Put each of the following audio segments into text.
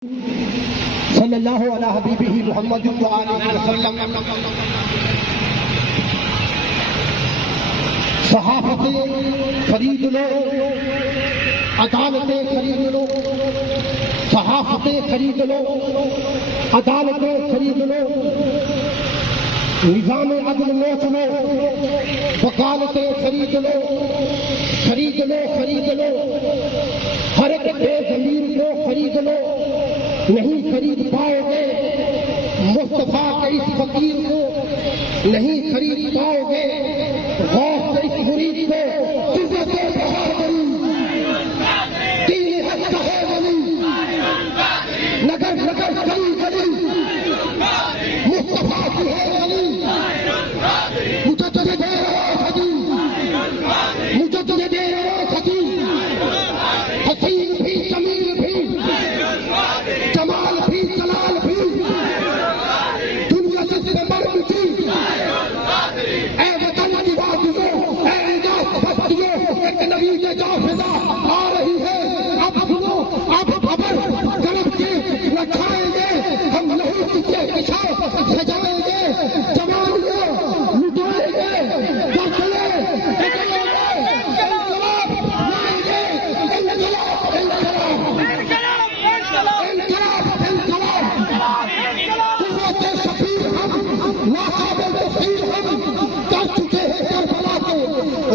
सल्लल्लाहु अला हबीबिही मुहम्मद व आलिहि वसल्लम। सहाफतें खरीद लो, अदालतें खरीद लो, सहाफतें खरीद लो, अदालतें खरीद लो, निज़ाम अदल नोच लो, वकालतें खरीद लो, खरीद लो, खरीद लो, हर एक बेज़मीर को खरीद लो, नहीं खरीद पाओगे मुस्तफा के इस फकीर को, नहीं खरीद पाओगे गौस के इस मुरीद को। इज़्ज़त-ए बहादुरी दीन हक का है वली, नगर नगर गली गली मुस्तफा की है वली। मुझे तुझे दे रहा सजी, मुझे तुझे दे रहा सजी, हसीन भी जमील भी जमाल भी जलाल भी, दुनिया जिससे मर मिटी, ऐ वतन की वादियों, ऐ इंजाज बस्तियों, एक नबी के जाफिदा आ रही है। अब सुनो, अब खबर गरब के रखाएंगे, हम नहीं तुझे पिछा सजाएंगे, जवानियों लुटाएंगे, बदले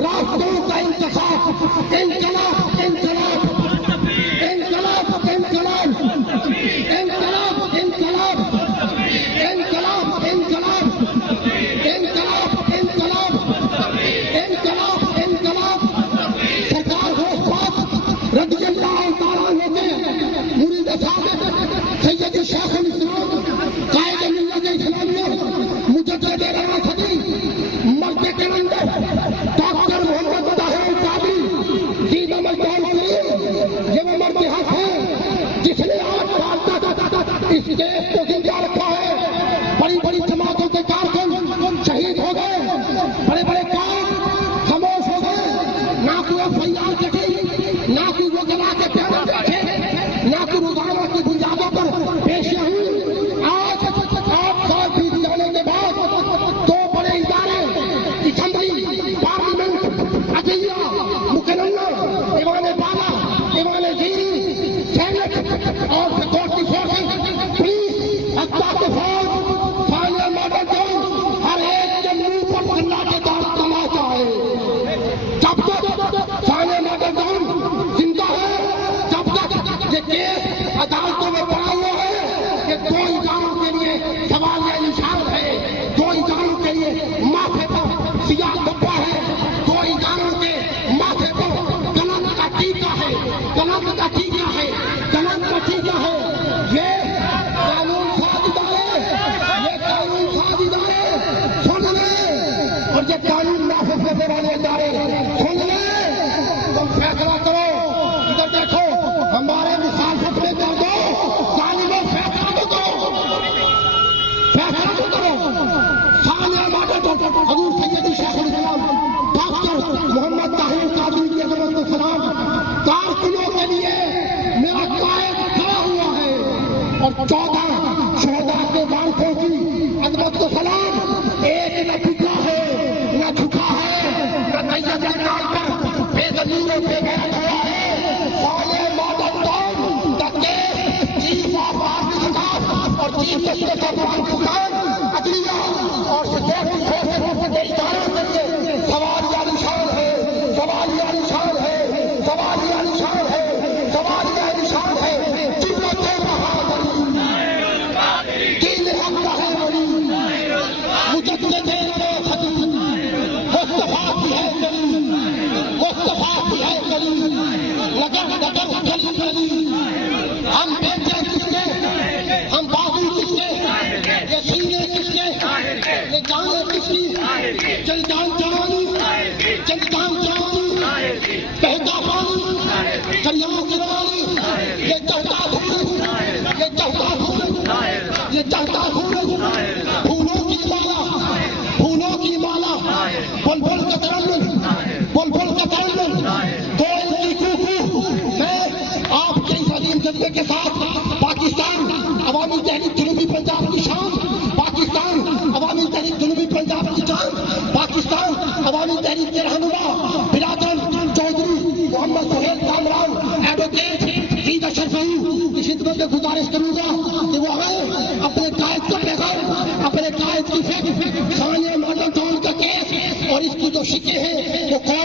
रास्तों का इंतखाब, इंकलाब इंकलाब इंकलाब इंकलाब इंकलाब इंकलाब इंकलाब इंकलाब इंकलाब इंकलाब इंकलाब इंकलाब। सरकार होशबाज रज़ियल्लाहु तआला अन्हु मुरीद सादिक सैयद शेखुल इस्लाम कायद मिल्लत इस्लामिया मुजद्दिद रासदी मर्द कलंदर डॉक्टर मोहम्मद ताहिर कादरी दीन मलकानी, ये वो मर्द हक है जिसने 8 साल तक इस देश को जिंदा रखा है। बड़ी बड़ी जमातों के कारकुन शहीद हो गए, बड़े बड़े काम खामोश हो गए, ना कोई एफआईआर कटी, ना कोई वो गवाह के बयान देखे, ना कोई रोजाना की बुनियादों पर पेशियां हुई। आज 8 साल बीत जाने के बाद दो बड़े इदारे, असेंबली, पार्लियामेंट, अदलिया, मुकदमा, दीवाने बाला, दीवाने जीरी, सेनेट और सिक्योरिटी फोर्सेस, पुलिस, हत्या के फौज, फाइनल मॉडल टाउन, हर एक के मुंह पर सन्ना के दाग तमाचा है। जब तक फाइनल मॉडल टाउन जिंदा है, जब तक ये केस अदालतों में पड़ा हुआ है, ये 2 इदारों के लिए सवाल या निशान है, 2 इदारों के लिए माथे पर सियाह धब्बा है, 2 इदारों के माथे पर कलंक का टीका है, कलंक का टीका है, कलंक का टीका है। ये कानून साजिदा है, ये कानून साजिदा है, सुन ले। और ये कानून नाफिज करने वाले इदारे सुन ले, तुम फैसला करो। इधर देखो, हमारे मुखालफत में कर दो, जालिमों फैसला तो करो, फैसला तो करो। सानिया माडल हजूर सैयद शेखुल इस्लाम डॉक्टर मोहम्मद ताहिर कादरी की अज़मत को सलाम। कारकुनों के लिए मेरा कायद खड़ा हुआ है और 14 शहदा के वारसों की अज़मत को सलाम। एक न झुका है, न झुका है, न तैयब के नाम पर बेज़मीरों पे बैठ हुआ है। Sania model town the case chief of army staff और चीफ जस्टिस ऑफ पाकिस्तान, अदलिया और सिक्योरिटी फोर्सेस के इदारों के लिए सवाल या निशान है, सवाल या निशान है, सवाल या निशान है, सवाल या निशान है। इज़्ज़त-ए बहादुरी दीन हक का है वली, मुजद्दिद रासदी मुस्तफा की है गली, मुस्तफा की है गली, नगर नगर गली गली। हम बेचे किसके, हम बाजू किसके, ये सीने किसके, ये जाने किसकी, जलदान जवानी, जलदान जवानी, बहता पानी, दरियाओं की रवानी, ये चलता सूरज, ये चलता सूरज, ये चलता सूरज। फूलों की माला, फूलों की माला, बुलबुल का तरन्नुम, बुलबुल का तरन्नुम, कोयल की कूकू। मैं आपके इस अजीम जज्बे के साथ पाकिस्तान तहरीक के रहनुमा बिरादर चौधरी मोहम्मद सुहेल कामरान एडवोकेट ईद अशरफी की खिदमत में गुजारिश करूंगा कि वो आए अपने कायद का पैगाम, अपने कायद की फिक्र, सानिया मॉडल टाउन का केस और इसकी जो शिकें हैं वो कौन